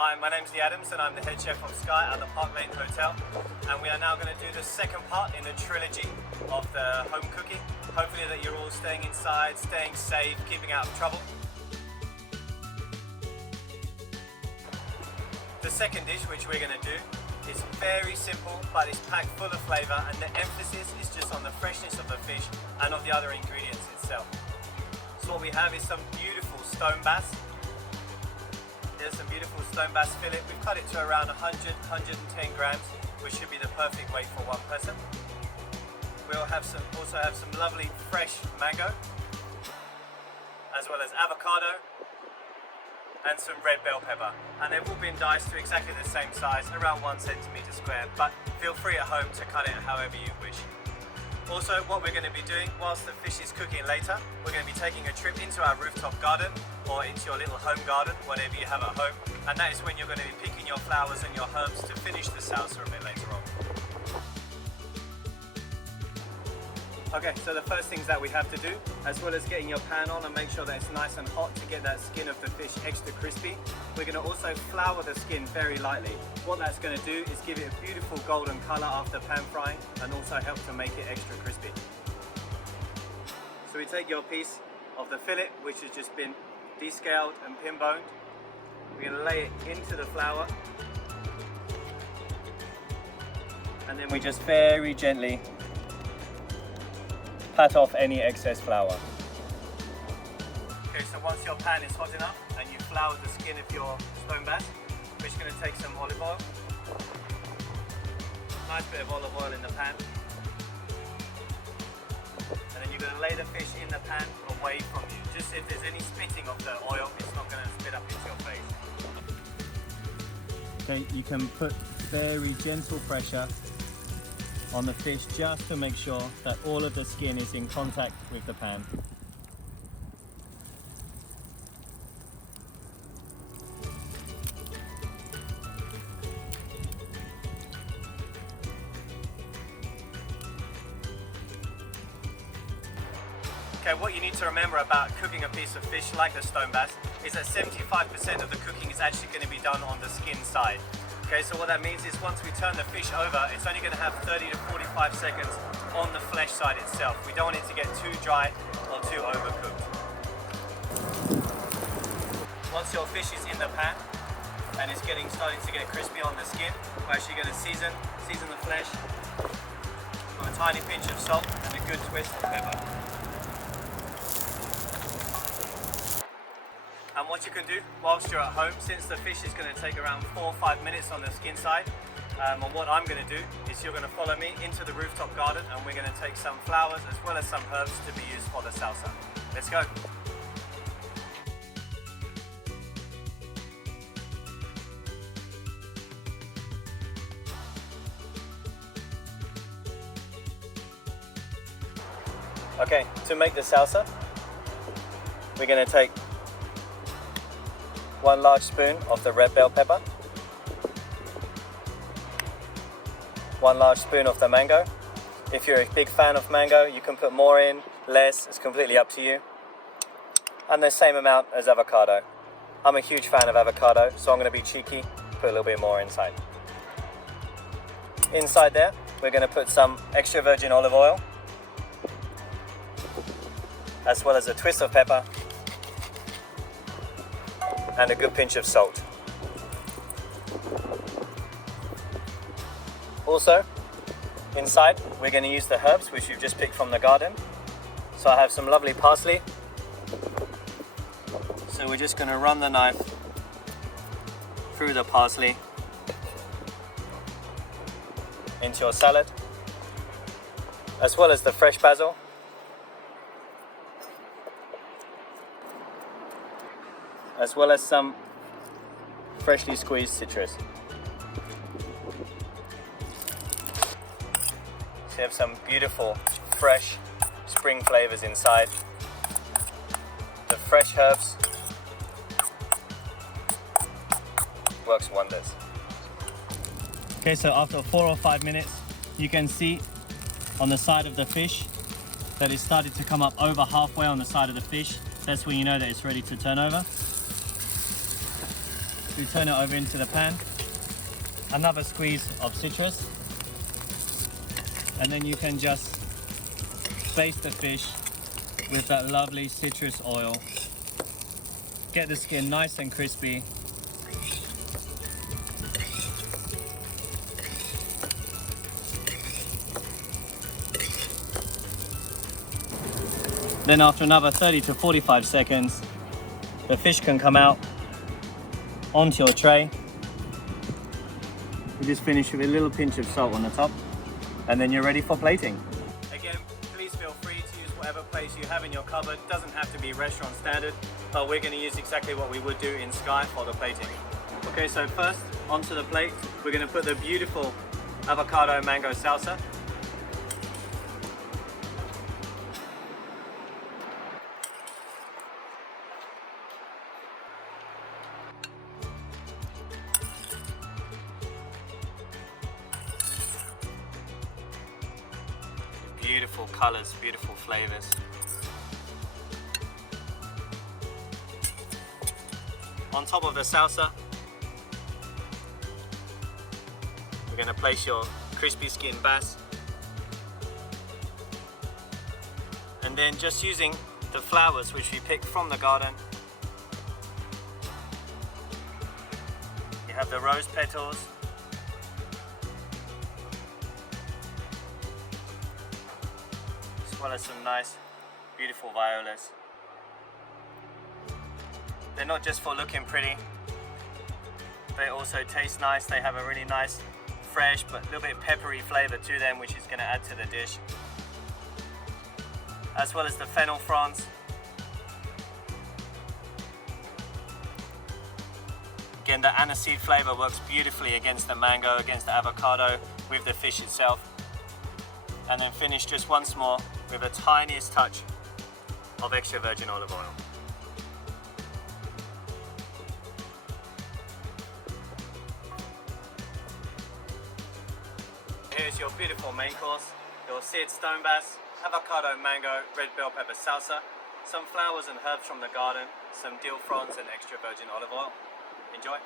Hi, my name's Lee Adams and I'm the head chef of Sky at the Park Lane Hotel, and we are now going to do the second part in the trilogy of the home cooking. Hopefully that you're all staying inside, staying safe, keeping out of trouble. The second dish which we're going to do is very simple, but it's packed full of flavour, and the emphasis is just on the freshness of the fish and of the other ingredients itself. So what we have is some beautiful stone bass. There's some beautiful stone bass fillet. We've cut it to around 100-110 grams, which should be the perfect weight for one person. We'll also have some lovely fresh mango, as well as avocado and some red bell pepper. And they've all been diced to exactly the same size, around 1 centimetre square, but feel free at home to cut it however you wish. Also, what we're going to be doing whilst the fish is cooking later, we're going to be taking a trip into our rooftop garden or into your little home garden, whatever you have at home, and that is when you're going to be picking your flowers and your herbs to finish the salsa a bit later on. Okay, so the first things that we have to do, as well as getting your pan on and make sure that it's nice and hot to get that skin of the fish extra crispy, we're going to also flour the skin very lightly. What that's going to do is give it a beautiful golden colour after pan frying and also help to make it extra crispy. So we take your piece of the fillet, which has just been descaled and pin boned. We're going to lay it into the flour, and then we just very gently pat off any excess flour. Okay, so once your pan is hot enough and you flour the skin of your stone bass, we're just going to take some olive oil. Nice bit of olive oil in the pan. And then you're going to lay the fish in the pan away from you. Just if there's any spitting of the oil, it's not going to spit up into your face. Okay, you can put very gentle pressure on the fish just to make sure that all of the skin is in contact with the pan. Okay, what you need to remember about cooking a piece of fish like the stone bass is that 75% of the cooking is actually going to be done on the skin side. Okay, so what that means is once we turn the fish over, it's only going to have 30 to 45 seconds on the flesh side itself. We don't want it to get too dry or too overcooked. Once your fish is in the pan and it's starting to get crispy on the skin, we're actually going to season the flesh with a tiny pinch of salt and a good twist of pepper. And what you can do whilst you're at home, since the fish is going to take around 4 or 5 minutes on the skin side, and what I'm going to do is you're going to follow me into the rooftop garden and we're going to take some flowers as well as some herbs to be used for the salsa. Let's go. Okay, to make the salsa, we're going to take 1 large spoon of the red bell pepper, 1 large spoon of the mango. If you're a big fan of mango, you can put more in, less, it's completely up to you. And the same amount as avocado. I'm a huge fan of avocado, so I'm going to be cheeky, put a little bit more inside. Inside there, we're going to put some extra virgin olive oil, as well as a twist of pepper, and a good pinch of salt. Also, inside we're going to use the herbs which we've just picked from the garden. So I have some lovely parsley. So we're just going to run the knife through the parsley into your salad, as well as the fresh basil. As well as some freshly squeezed citrus. So you have some beautiful, fresh spring flavors inside. The fresh herbs works wonders. Okay, so after 4 or 5 minutes, you can see on the side of the fish that it started to come up over halfway on the side of the fish. That's when you know that it's ready to turn over. we turn it over into the pan. Another squeeze of citrus. And then you can just baste the fish with that lovely citrus oil. Get the skin nice and crispy. Then after another 30 to 45 seconds, the fish can come out onto your tray. You just finish with a little pinch of salt on the top, and then you're ready for plating. Again, please feel free to use whatever place you have in your cupboard. Doesn't have to be restaurant standard, but we're going to use exactly what we would do in Sky for the plating. Okay, so first onto the plate, we're going to put the beautiful avocado mango salsa. Beautiful colors, beautiful flavors. On top of the salsa, we're going to place your crispy skin bass. And then just using the flowers which we picked from the garden. You have the rose petals, as well as some nice, beautiful violas. They're not just for looking pretty, they also taste nice. They have a really nice, fresh, but a little bit peppery flavor to them, which is going to add to the dish. As well as the fennel fronds. Again, the aniseed flavor works beautifully against the mango, against the avocado, with the fish itself. And then finish just once more with the tiniest touch of extra virgin olive oil. Here's your beautiful main course, your seared stone bass, avocado mango, red bell pepper salsa, some flowers and herbs from the garden, some dill fronds and extra virgin olive oil. Enjoy!